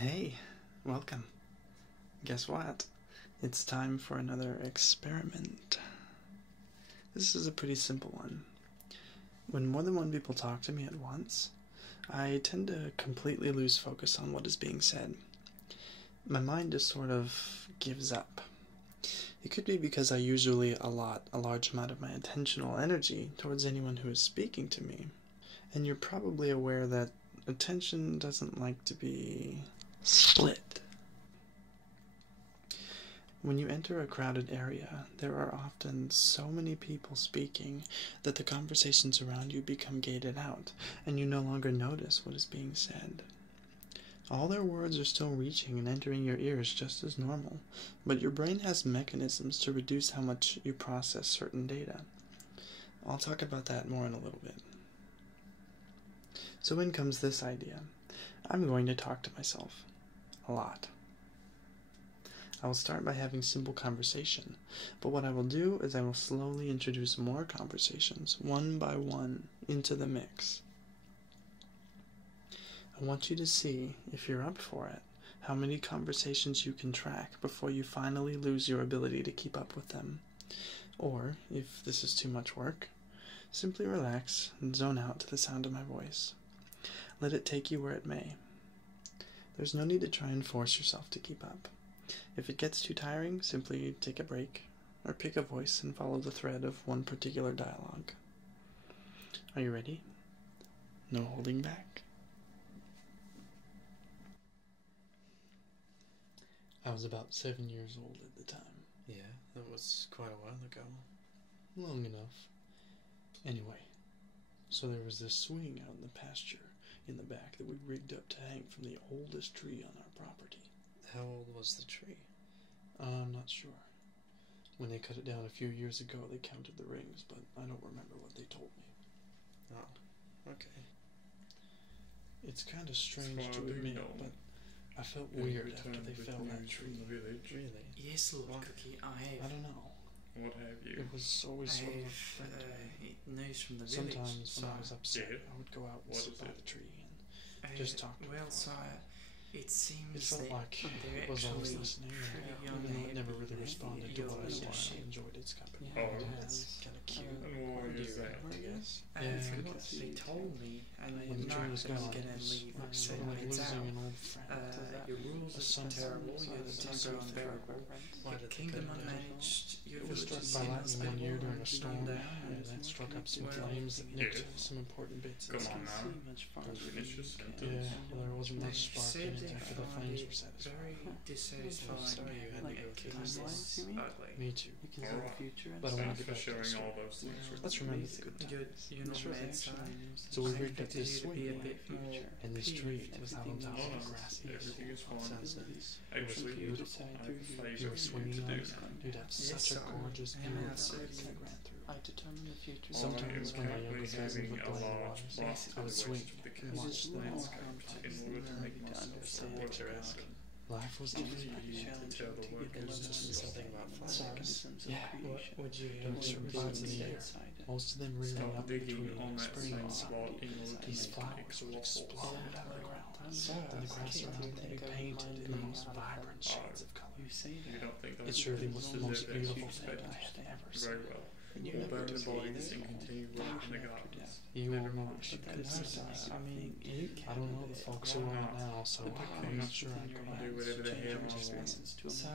Hey, welcome. Guess what? It's time for another experiment. This is a pretty simple one. When more than one people talk to me at once, I tend to completely lose focus on what is being said. My mind just sort of gives up. It could be because I usually allot a large amount of my attentional energy towards anyone who is speaking to me. And you're probably aware that attention doesn't like to be split. When you enter a crowded area, there are often so many people speaking that the conversations around you become gated out, and you no longer notice what is being said. All their words are still reaching and entering your ears just as normal, but your brain has mechanisms to reduce how much you process certain data. I'll talk about that more in a little bit. So in comes this idea. I'm going to talk to myself. A lot. I will start by having simple conversation, but what I will do is I will slowly introduce more conversations, one by one, into the mix. I want you to see, if you're up for it, how many conversations you can track before you finally lose your ability to keep up with them. Or, if this is too much work, simply relax and zone out to the sound of my voice. Let it take you where it may. There's no need to try and force yourself to keep up. If it gets too tiring, simply take a break, or pick a voice and follow the thread of one particular dialogue. Are you ready? No holding back. I was about 7 years old at the time. Yeah, that was quite a while ago. Long enough. Anyway, so there was this swing out in the pasture in the back that we rigged up to hang from the oldest tree on our property. How old was the tree? I'm not sure. When they cut it down a few years ago, they counted the rings, but I don't remember what they told me. Oh, okay. It's kind of strange to admit, but I felt weird after they fell that tree. Really? Yes, Lord Cookie, I don't know. What have you? It was always sort of a friend to me. News from the village. Sometimes when I was upset, Yeah. I would go out and What sit is by it? the tree and just talk to Well, it. sire, it seems It felt that like they're it was always actually listening, pretty even young though it and never really heavy. responded to Your what I said. I leadership. enjoyed its company. Oh, That's kind of cute. And why is that? I guess. And Yeah, from I what guess. they told me, and When you're the tree not was going gone, to get it and was leave like so sort of like it's losing out. an old friend. Your rules A are son. terrible, So your it's temper so unbearable. Why Your did they kingdom cut it down? unmanaged, your It was village struck is by lightning one year during a storm, down. and that struck up some Well, flames that nicked yeah. some important bits. Come on now. Yeah, Finish your sentence. well, there wasn't much They spark said in it they after the found flames it were satisfied. very dissatisfying. sorry you had to go through Timelines, this. you mean? Ugly. Me too. Alright. But I wanted Thanks to for get back to the sharing story. all those things with Let's me. remember the good You're times. not mad, sire. So we I rigged up expected this you to be swing, a bit more and this tree was out on top Oh, of a grassy hill. everything is fine. Sounds nice. Actually, beautiful. I have a You favour were for you swinging to on do it, now. you'd have such a sir. gorgeous Yeah, view of the sir. creek that ran through. I determine the future. Sometimes when my younger cousins having would a go in the large water, plot I to would the swing west of the and watch castle them all. landscape in order to make myself more picturesque. Life was different. To tell the workers to stop. Something about flowers. Yeah. What would you During certain parts of the year, most of them really Stop up digging between on that spring same and spot summer. in order to These make flowers would waffles. explode out of the ground, and the grass around them would be painted in the most vibrant shades of color. You don't think It those surely was the most deserve that beautiful huge thing I spectacle? had ever seen. Very well. You We'll never burn the took bodies either. and continue work in the gardens. You Never will mind. not. I mean, I don't know the folks who own it now, so I'm not sure I'd go back. Do whatever the hell I want. so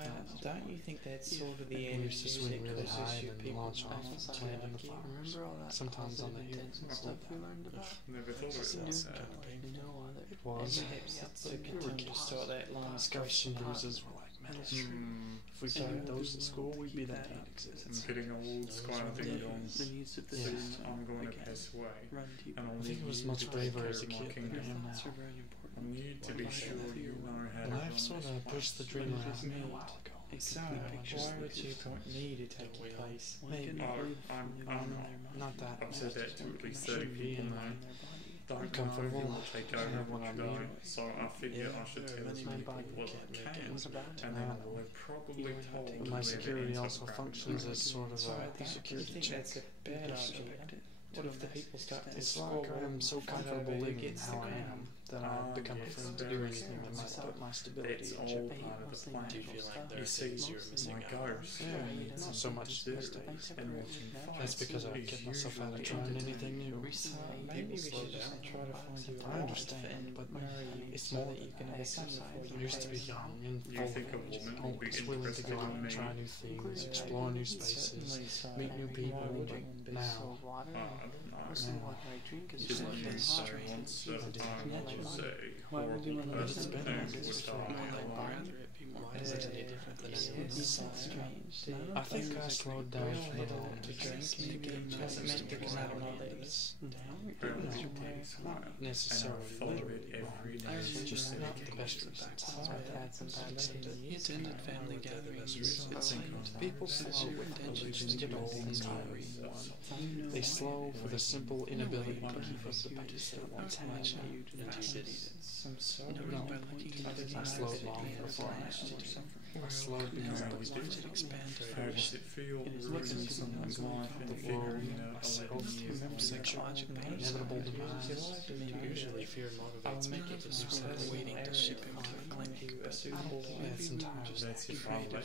don't you think that's sort of the We end used to swing really causes high you and then people launch to off feel and so land in the lucky? flowers. Remember all that Sometimes on the positive hills and intense stuff. stuff we learned about? Never thought of it No, like that. no other. It was. And perhaps it's a We were good time to kids. start that line of Scuffs and question. bruises were like metal. Hmm. If we carried those to school, we'd be the paint exhibits. I'm getting old, squatting on. The news of the Yeah. Soon I'm going to pass away. run to you. And I'll I think leave it was you much to braver take as a care of my kid than I kingdom. am now. Thoughts are very important. I need to be sure you know how to Life run sort this of place. pushed the dream around me a while ago. So, You know, why would you want me to take your place? Maybe. I'm Not that. I've said that to at least 30 Shouldn't be people in now. there. Don't Comfortable. know who will take I over have when what I I die, need. so I figure I should tell as many people as I can, and then I will have probably told But my whoever security ends up also grabbing functions me. as sort of So I a think security you think check. that's a bad argument. What if the people start to It's score like I'm so one comfortable over living against how the I ground? am that that I've become Yes, afraid to do very anything that might small. put my stability It's in all jeopardy. part of the plan. Do you feel like He there sees you're missing my out? ghost. Yeah, It's not so much these days. and watching That's because I've kept myself out of trying anything new. Maybe we slow should just down. try to find you a I wife understand, and but marry you it's so more that you can have a son before I you used to be pass. young and You full think a of woman will be always willing to interested go out in and me? try new things, Yeah, explore new certainly spaces, so. meet new people, Why would but you? now, Water I don't know. now, Just like you say once that I was a Why would you horrible want to person live who like would this for die more than alone. Rather it be more. Why is it any different than anyone else? It's strange. I think I slowed down for the long to drink and doesn't mean because I don't know that it's not necessarily And I follow literally it every wrong. day. It's just Every not the day. best reasons. He attended family gatherings. It seemed People slow with intentions to get old and tired. They slow for the simple inability to keep up the pace they once had. No, I slowed long before I acted. I slowed because I was doing it. How does it feel losing someone's life and figuring out myself, psychological inevitable demise. Usually fear motivates people to success, waiting to ship him to a clinic. I don't think that's entirely That's your problem.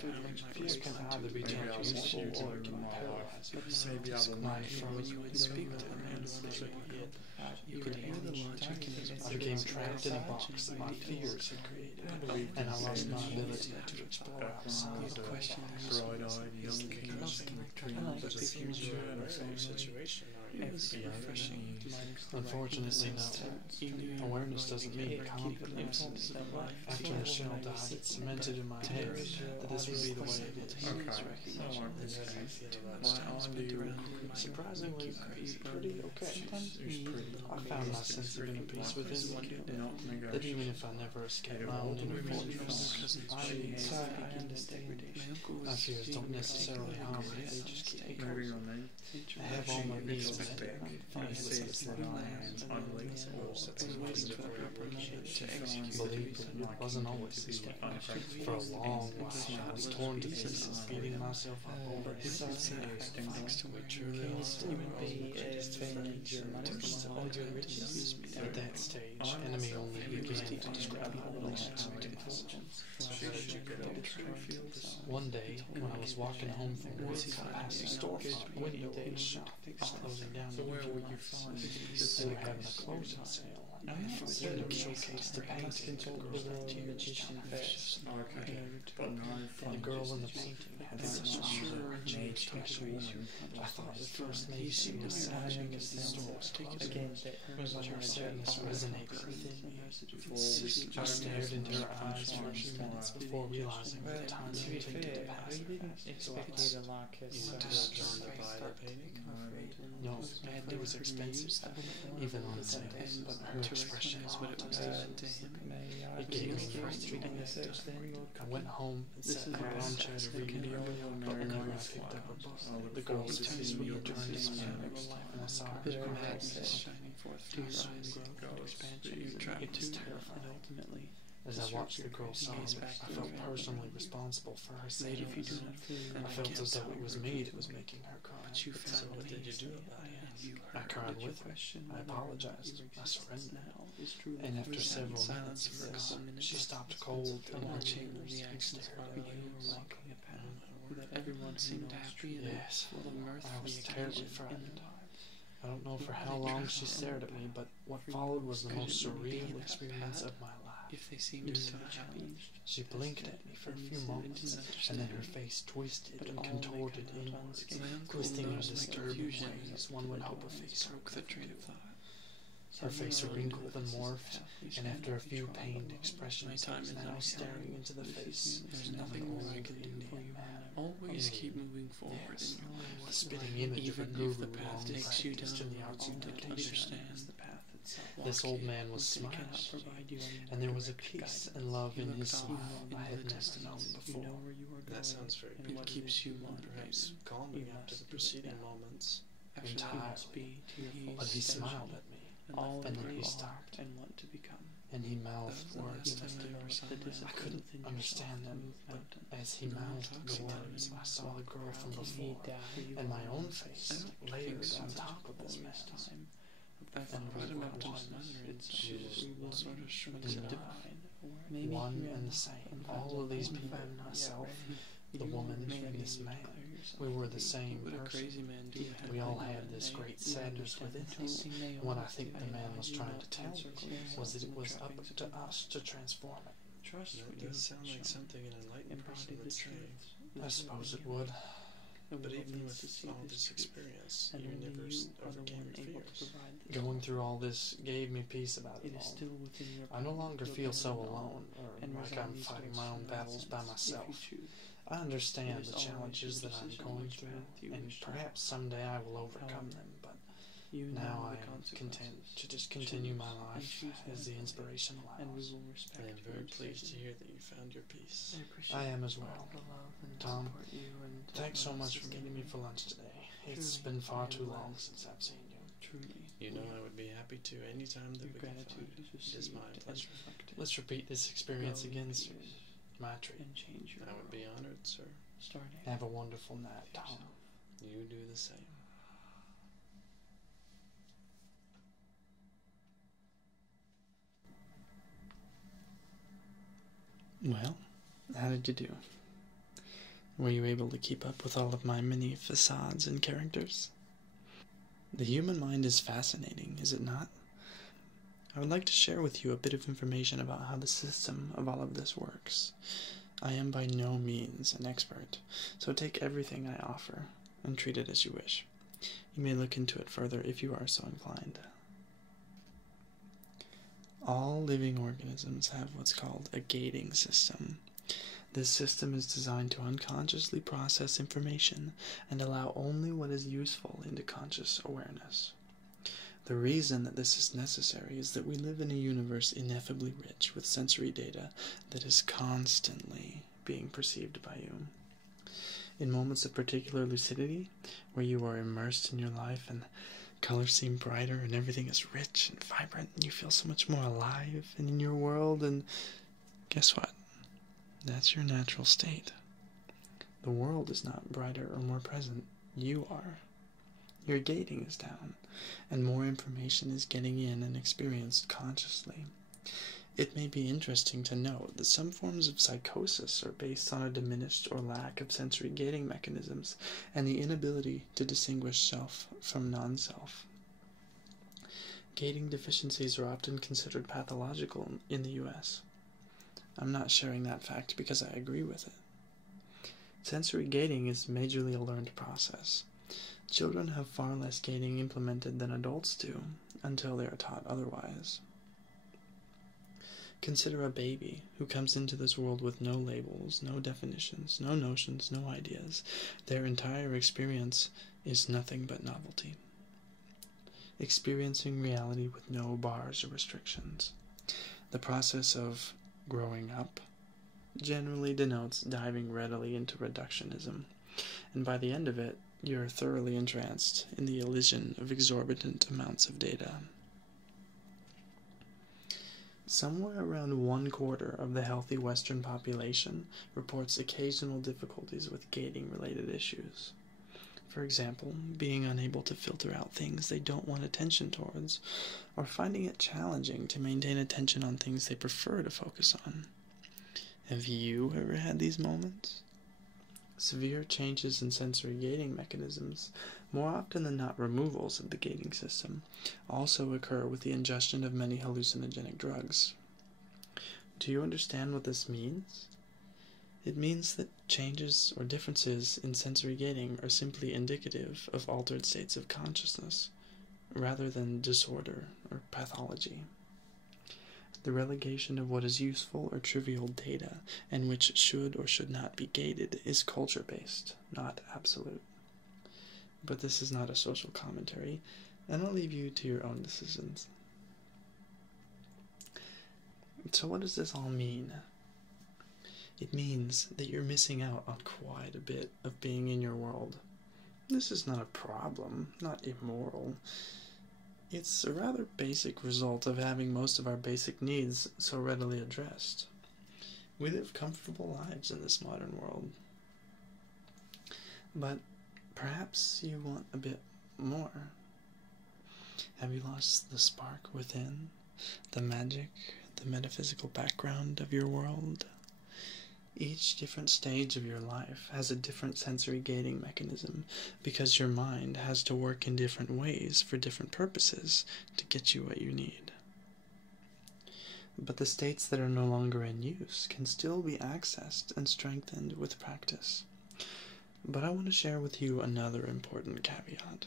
Fear can either be Maybe turned I want useful you to or it live can in my paralyze you. life. Maybe I will Mind not frozen. When you would speak to him and look ahead, you could hear the logic in his I became trapped in a box that my fears had created, and I lost my ability to explore outside. Bright-eyed young kings dreams of the future and a family. situation. It was refreshing. Unfortunately, no. Awareness doesn't mean confidence. After Michelle died, it cemented in my head that this would be the way it is. Okay, I like this case. My idea Surprisingly, he's pretty okay. I found my sense of inner peace within me, that even if I never escape my own inner fortress, my fears don't necessarily harm me, they just keep me cozy. I have all my needs met, and I'm fine with this Believe me, it wasn't always this way. For a long while, I was torn to pieces, beating myself up over it. At that stage, enemy only began to describe my relationship to intelligence. One day, when I was walking home from work, I passed a storefront window in a shop closing down. So where would you find They were having a closing sale. And the window showcased the painting of the girl with tears down her face. Okay, but no And the girl in the painting had such a pure and changed expression. I thought at first maybe she was sad because the store was closing. But her sadness resonated within me. I stared into her eyes for a few minutes before realizing that the time had taken to pass her fast. No, it was expensive, even on sale, but her expression haunted me. It gave me fright. I went home and sat in my armchair to read, but whenever I picked up a book, the girl's face would return to smiles, and I saw her madness shining forth through her eyes. It was terrifying. As I watched the girl sob, I felt personally responsible for her sadness. I felt as though it was me that was making her cry. So what did you do about it? I cried with her. I apologized. I surrendered. And after several minutes of this, she stopped cold and watching me and stared at me blankly. Everyone seemed happy and Yes, full of mirth. I was terribly frightened. I don't know for how long she stared at me, but what followed was the most surreal experience of my life. If they seemed so happy, She blinked at me for a few moments, and then her face twisted and contorted inwards, twisting in disturbing ways one would hope a face broke the train of thought. Her face wrinkled and morphed, and after a few pained expressions, I was now staring into the face. There's nothing more I can do for you, man. Always keep moving forward in your life. The spitting image of a Even guru if the path long takes you practiced down in the a arts road of you don't meditation. understand. This old man was smiling, and there was a peace and love in his smile I had never known before. That sounds very good. It keeps you perhaps calming after the preceding moments. Entirely. But he smiled at me, and then he stopped, and he mouthed words that I couldn't understand them, but as he mouthed the words, I saw the girl from before, and my own face layered on top of this man's. I've brought him up to my mother, and she sort of shrugs it off. One and the same. All of these people, myself, the woman, and this man, we were the same person. We all had this great sadness within us. And what I think the man was trying to tell me was that it was up to us to transform it. That does sound like something an enlightened person would say. I suppose it would. But even with all this experience, you never overcame your fears. Going through all this gave me peace about it all. I no longer feel so alone, or like I'm fighting my own battles by myself. I understand the challenges that I'm going through, and perhaps someday I will overcome them, but now I am content to just continue my life as the inspiration allows. I am very pleased to hear that you found your peace. I am as well. Tom, thanks so much for meeting me for lunch today. It's been far too long since I've seen you. You know I would be happy to anytime that we can find. It is my pleasure. Let's repeat this experience again soon. My treat. I would be honored, sir. Have a wonderful night, Tom. You do the same. Well, how did you do? Were you able to keep up with all of my many facades and characters? The human mind is fascinating, is it not? I would like to share with you a bit of information about how the system of all of this works. I am by no means an expert, so take everything I offer and treat it as you wish. You may look into it further if you are so inclined. All living organisms have what's called a gating system. This system is designed to unconsciously process information and allow only what is useful into conscious awareness. The reason that this is necessary is that we live in a universe ineffably rich with sensory data that is constantly being perceived by you. In moments of particular lucidity, where you are immersed in your life and colors seem brighter and everything is rich and vibrant and you feel so much more alive and in your world, and guess what? That's your natural state. The world is not brighter or more present. You are. Your gating is down, and more information is getting in and experienced consciously. It may be interesting to note that some forms of psychosis are based on a diminished or lack of sensory gating mechanisms and the inability to distinguish self from non-self. Gating deficiencies are often considered pathological in the U.S. I'm not sharing that fact because I agree with it. Sensory gating is majorly a learned process. Children have far less gating implemented than adults do, until they are taught otherwise. Consider a baby who comes into this world with no labels, no definitions, no notions, no ideas. Their entire experience is nothing but novelty. Experiencing reality with no bars or restrictions. The process of growing up generally denotes diving readily into reductionism, and by the end of it, you're thoroughly entranced in the illusion of exorbitant amounts of data. Somewhere around 1/4 of the healthy Western population reports occasional difficulties with gating-related issues. For example, being unable to filter out things they don't want attention towards, or finding it challenging to maintain attention on things they prefer to focus on. Have you ever had these moments? Severe changes in sensory gating mechanisms, more often than not removals of the gating system, also occur with the ingestion of many hallucinogenic drugs. Do you understand what this means? It means that changes or differences in sensory gating are simply indicative of altered states of consciousness, rather than disorder or pathology. The relegation of what is useful or trivial data, and which should or should not be gated, is culture-based, not absolute. But this is not a social commentary, and I'll leave you to your own decisions. So what does this all mean? It means that you're missing out on quite a bit of being in your world. This is not a problem, not immoral. It's a rather basic result of having most of our basic needs so readily addressed. We live comfortable lives in this modern world. But perhaps you want a bit more. Have you lost the spark within, the magic, the metaphysical background of your world? Each different stage of your life has a different sensory gating mechanism because your mind has to work in different ways for different purposes to get you what you need. But the states that are no longer in use can still be accessed and strengthened with practice. But I want to share with you another important caveat.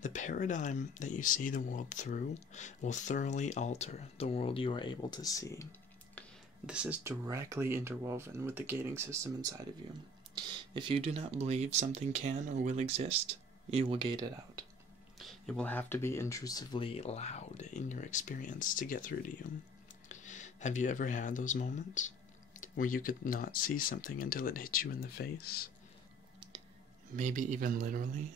The paradigm that you see the world through will thoroughly alter the world you are able to see. This is directly interwoven with the gating system inside of you. If you do not believe something can or will exist, you will gate it out. It will have to be intrusively loud in your experience to get through to you. Have you ever had those moments where you could not see something until it hit you in the face? Maybe even literally?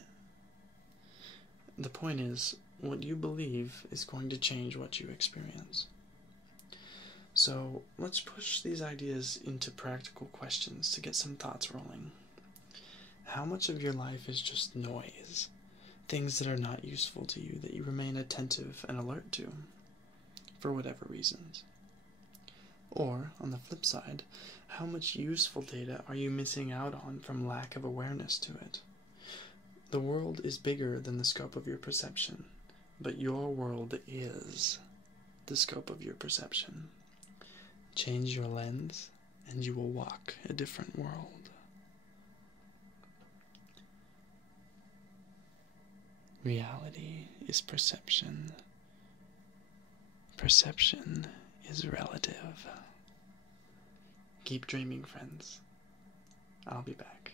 The point is, what you believe is going to change what you experience. So let's push these ideas into practical questions to get some thoughts rolling. How much of your life is just noise? Things that are not useful to you that you remain attentive and alert to, for whatever reasons. Or, on the flip side, how much useful data are you missing out on from lack of awareness to it? The world is bigger than the scope of your perception, but your world is the scope of your perception. Change your lens, and you will walk a different world. Reality is perception. Perception is relative. Keep dreaming, friends. I'll be back.